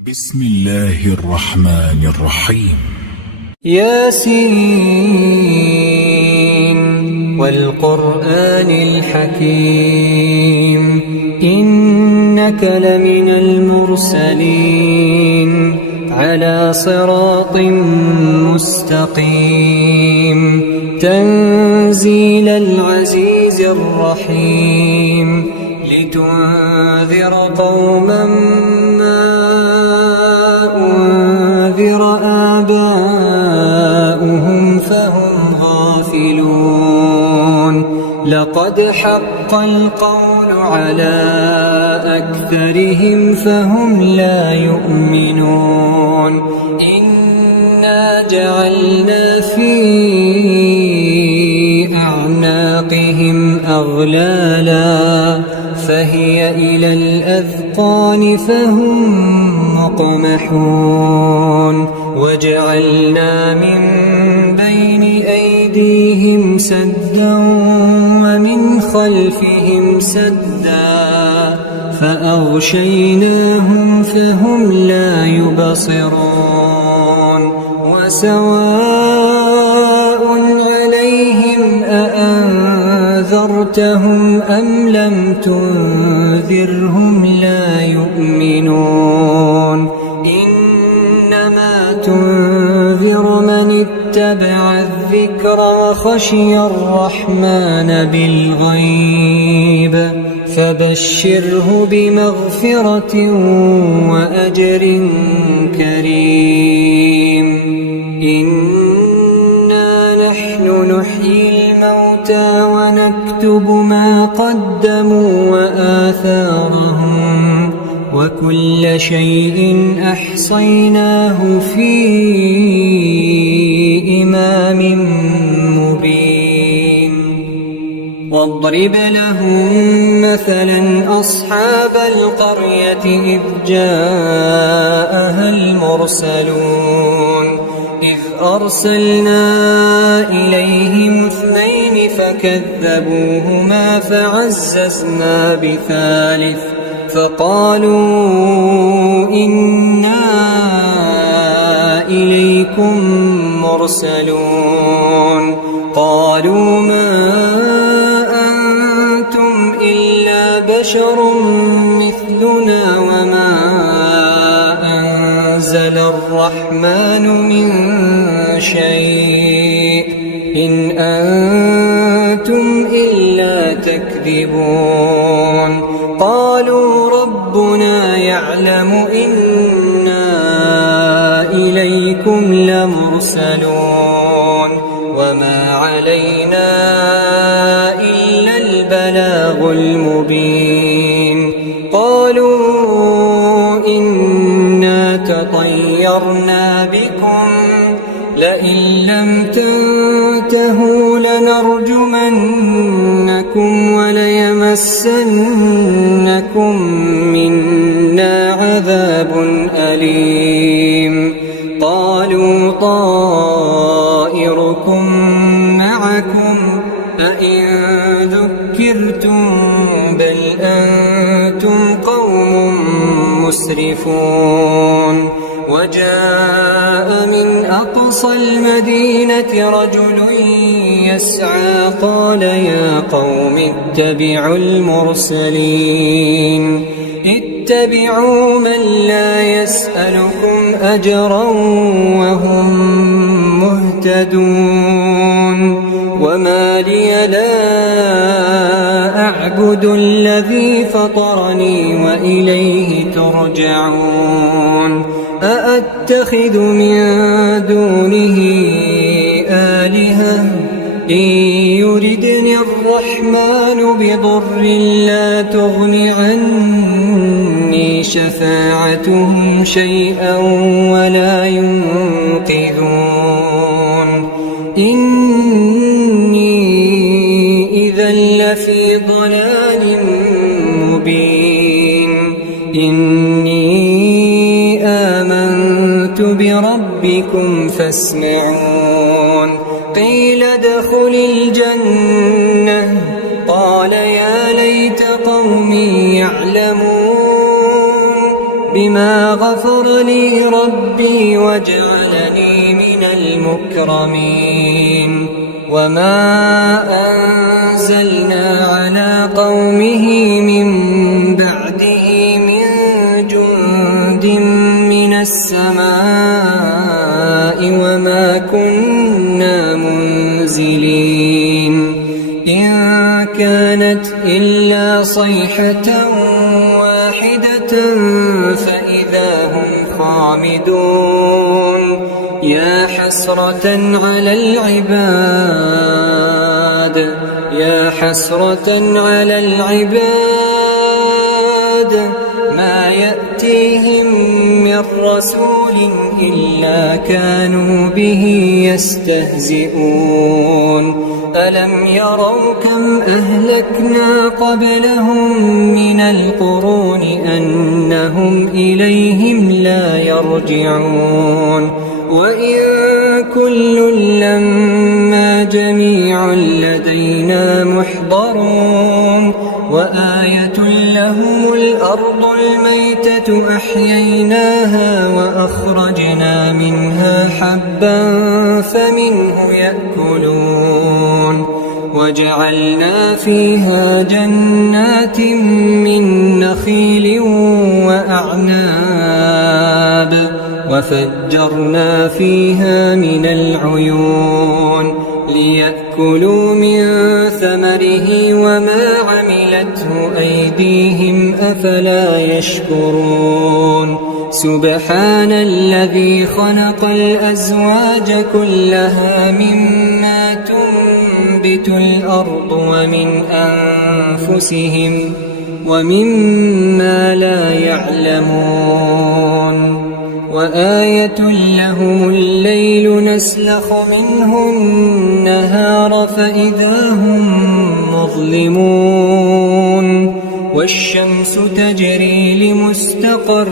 بسم الله الرحمن الرحيم. ياسين والقرآن الحكيم إنك لمن المرسلين على صراط مستقيم تنزيل العزيز الرحيم لتنذر قوما ما أنذر آباؤهم فهم غافلون لقد حق القول على أكثرهم فهم لا يؤمنون إنا جعلنا في أعناقهم أغلالا فهي إلى الأذقان فهم مقمحون وجعلنا من بين أيديهم سدا ومن خلفهم سدا فأغشيناهم فهم لا يبصرون وسواء عليهم أأنذرتهم أم لم تنذرهم لا يؤمنون إنما تنذر من اتبع الذكر وخشي الرحمن بالغيب فبشره بمغفرة وأجر كريم إنا نحن نحيي الموتى ونكتب ما قدموا وآثارهم وكل شيء أحصيناه في إمام مبين واضرب لهم مثلا أصحاب القرية إذ جاءها المرسلون إذ أرسلنا إليهم 2 فكذبوهما فعززنا بثالث فقالوا إنا إليكم مرسلون قالوا ما أنتم إلا بشر مثلنا وما أنزل الرحمن من شيء إن أنتم إلا تكذبون قالوا ربنا يعلم إنا إليكم لمرسلون وما علينا إلا البلاغ المبين قالوا إنا تطيرنا بكم لئن لم تنتهوا لنرجمنكم وليمسنكم منا عذاب أليم قالوا طائركم معكم أئن ذكرتم بل أنتم قوم مسرفون وجاء من أقصى المدينة رجل يسعى قال يا قوم اتبعوا المرسلين اتبعوا من لا يسألكم أجرا وهم مهتدون وما لي لا أعبد الذي فطرني وإليه ترجعون أأتخذ من دونه آلهة إن يردني الرحمن بضر لا تغن عني شفاعتهم شيئا ولا ينقذون إني إذا لفي ضلال مبين إني آمنت بربكم فاسمعون قيل ادخل الجنة قال يا ليت قومي يعلمون بما غفر لي ربي وجعلني من المكرمين وما أنزلنا على قومه من بعده من جند من السماء وما كنا منزلين إن كانت إلا صيحة واحدة فإذا هم خامدون يا حسرة على العباد يا حسرة على العباد ما يأتيهم من رسول إلا كانوا به يستهزئون ألم يروا كم أهلكنا قبلهم من القرون أنهم إليهم لا يرجعون وإن كل لما جميع لدينا محضرون وآية لهم الأرض الميتة أحييناها وأخرجنا منها حبا فمنه يأكلون وجعلنا فيها جنات من نخيل وأعناب وفجرنا فيها من العيون ليأكلوا من ثمره وما عملته أيديهم أفلا يشكرون سبحان الذي خلق الأزواج كلها مما تنبت الأرض ومن أنفسهم ومما لا يعلمون وآية لهم الليل نسلخ منه النهار فإذا هم مظلمون والشمس تجري لمستقر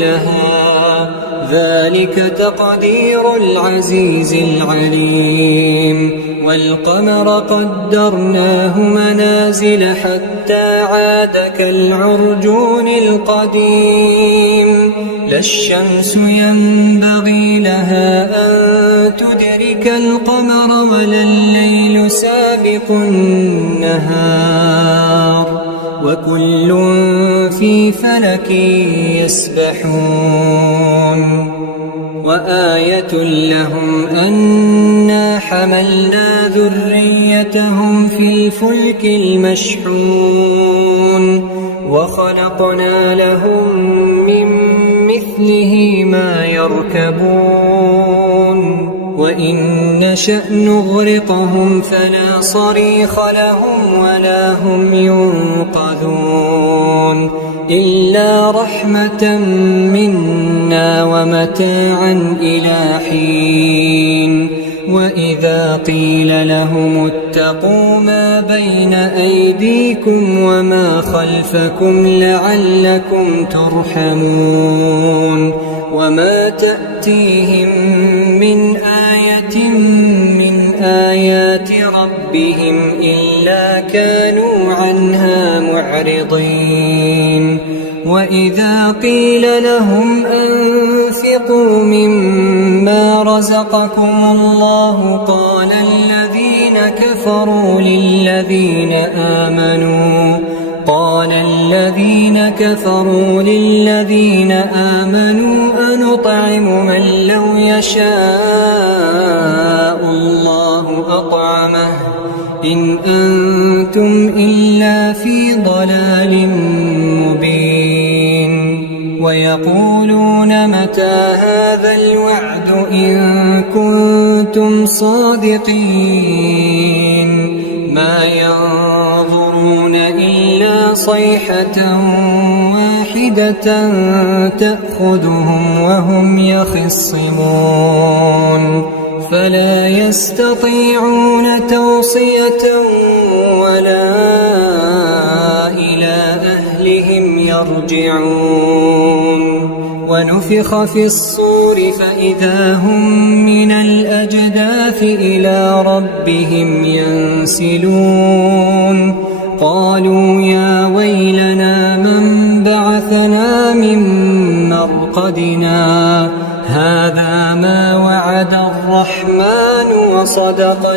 لها ذلك تقدير العزيز العليم والقمر قدرناه منازل حتى عاد كالعرجون القديم لا الشمس ينبغي لها أن تدرك القمر ولا الليل سابق النهار وكل في فلك يسبحون وآية لهم أنا حملنا ذريتهم في الفلك المشحون وخلقنا لهم من مثله ما يركبون وإن نشأ نغرقهم فلا صريخ لهم ولا هم ينقذون إلا رحمة منا ومتاعا إلى حين وإذا قيل لهم اتقوا ما بين أيديكم وما خلفكم لعلكم ترحمون وما تأتيهم من آية من آيات ربهم إلا كانوا عنها معرضين وإذا قيل لهم أنفقوا مما رزقكم الله قال الذين كفروا للذين آمنوا أنطعم من لو يشاء الله أطعمه إن أنتم إلا في ضلال مبين ويقولون متى هذا الوعد إن كنتم صادقين ما ينظرون إلا صيحة واحدة تأخذهم وهم يخصمون فلا يستطيعون توصية ولا إلى أهلهم يرجعون ونفخ في الصور فإذا هم من الأجداث إلى ربهم ينسلون قالوا يا ويلنا من بعثنا من معقدنا. هذا ما وعد الرحمن وصدق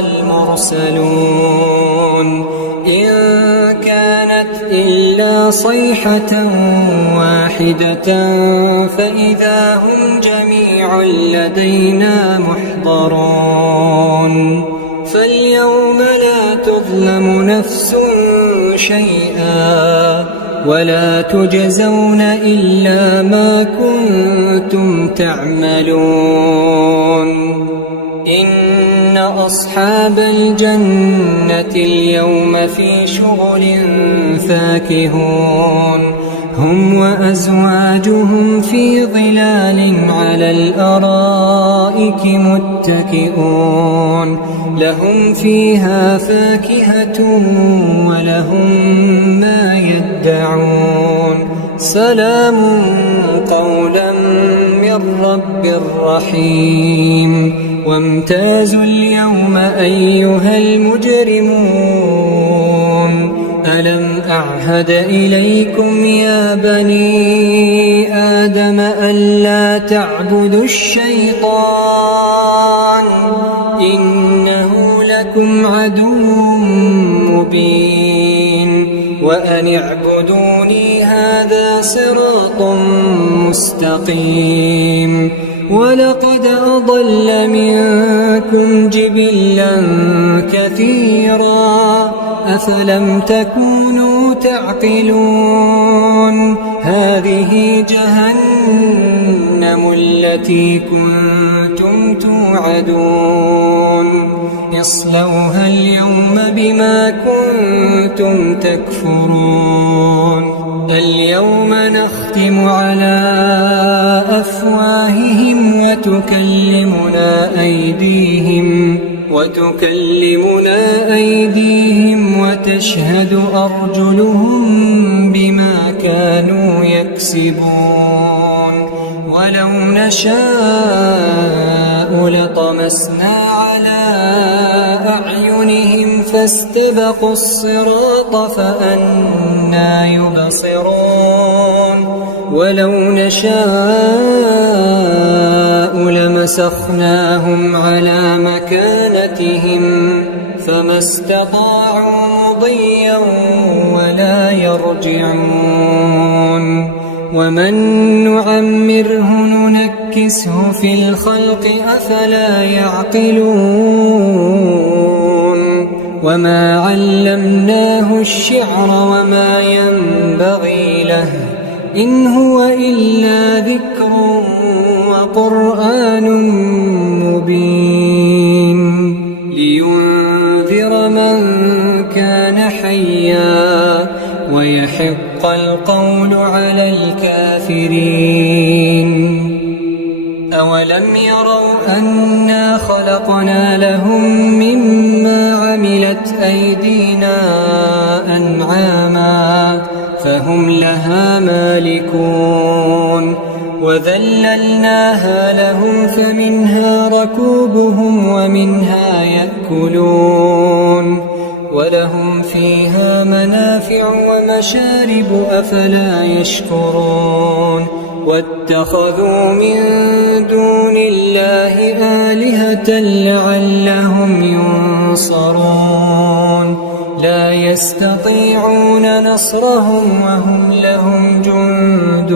المرسلون. إن كانت إلا صيحة واحدة فإذا هم جميع لدينا محضرون. فاليوم لا تظلم نفس شيئا ولا تجزون إلا ما كنتم تعملون. إن أصحاب الجنة اليوم في شغل فاكهون. هم وأزواجهم في ظلال على الأرائك متكئون. لهم فيها فاكهة ولهم ما يدعون. سلام قولا من رب رحيم. وامتازوا اليوم أيها المجرمون. ألم أعهد إليكم يا بني آدم ألا تعبدوا الشيطان إنه لكم عدو مبين. وأن اعبدوني هذا صراط مستقيم. ولقد أضل منكم جبلا كثيرا أفلم تكونوا تعقلون. هذه جهنم التي كنتم توعدون. اصلوها اليوم بما كنتم تكفرون. اليوم نختم على أفواههم وتكلمنا أيديهم وتشهد أرجلهم بما كانوا يكسبون. ولو نشاء لطمسنا على أعينهم فاستبقوا الصراط فأنى يبصرون. ولو نشاء لمسخناهم على مكانتهم فما استطاعوا مضيا ولا يرجعون. ومن نعمره ننكسه في الخلق أفلا يعقلون. وما علمناه الشعر وما ينبغي له إن هو إلا ذكر وقرآن مبين. لينذر من كان حيا ويحق القول على الكافرين. أولم يروا أنا خلقنا لهم مما عملت أيدينا أنعاما فهم لها مالكون. وذللناها لهم فمنها ركوبهم ومنها يأكلون. ولهم فيها منافع ومشارب أفلا يشكرون. واتخذوا من دون الله آلهة لعلهم ينصرون. لا يستطيعون نصرهم وهم لهم جند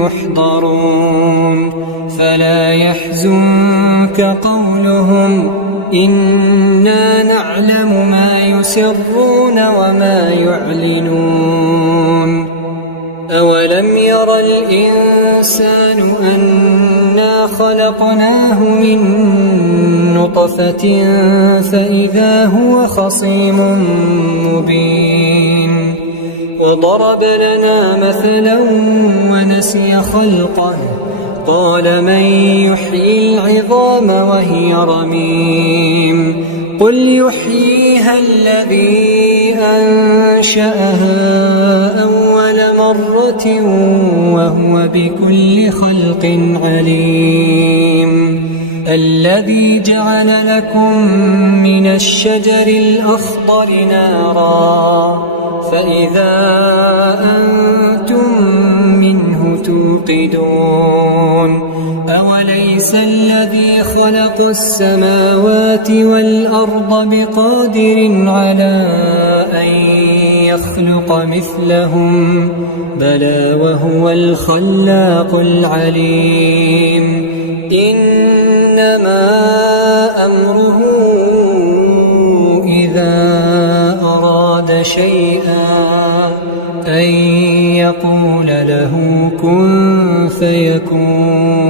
محضرون. فلا يحزنك قولهم إنا نعلم ما يسرون وما يعلنون. أولم ير الإنسان أنا خلقناه من نطفة فإذا هو خصيم مبين. وضرب لنا مثلا ونسي خلقه قال من يحيي العظام وهي رميم. قل يحييها الذي أنشأها أول مرة وهو بكل خلق عليم. الذي جعل لكم من الشجر الأخضر نارا فإذا أنتم منه توقدون. يوقدون أوليس الذي خلق السماوات والأرض بقادر على أن يخلق مثلهم بلى وهو الخلاق العليم إنما أمره إذا أراد شيئا أن يقول له كن فيكون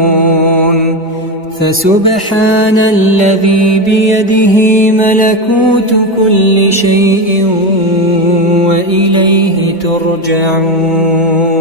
فسبحان الذي بيده ملكوت كل شيء وإليه ترجعون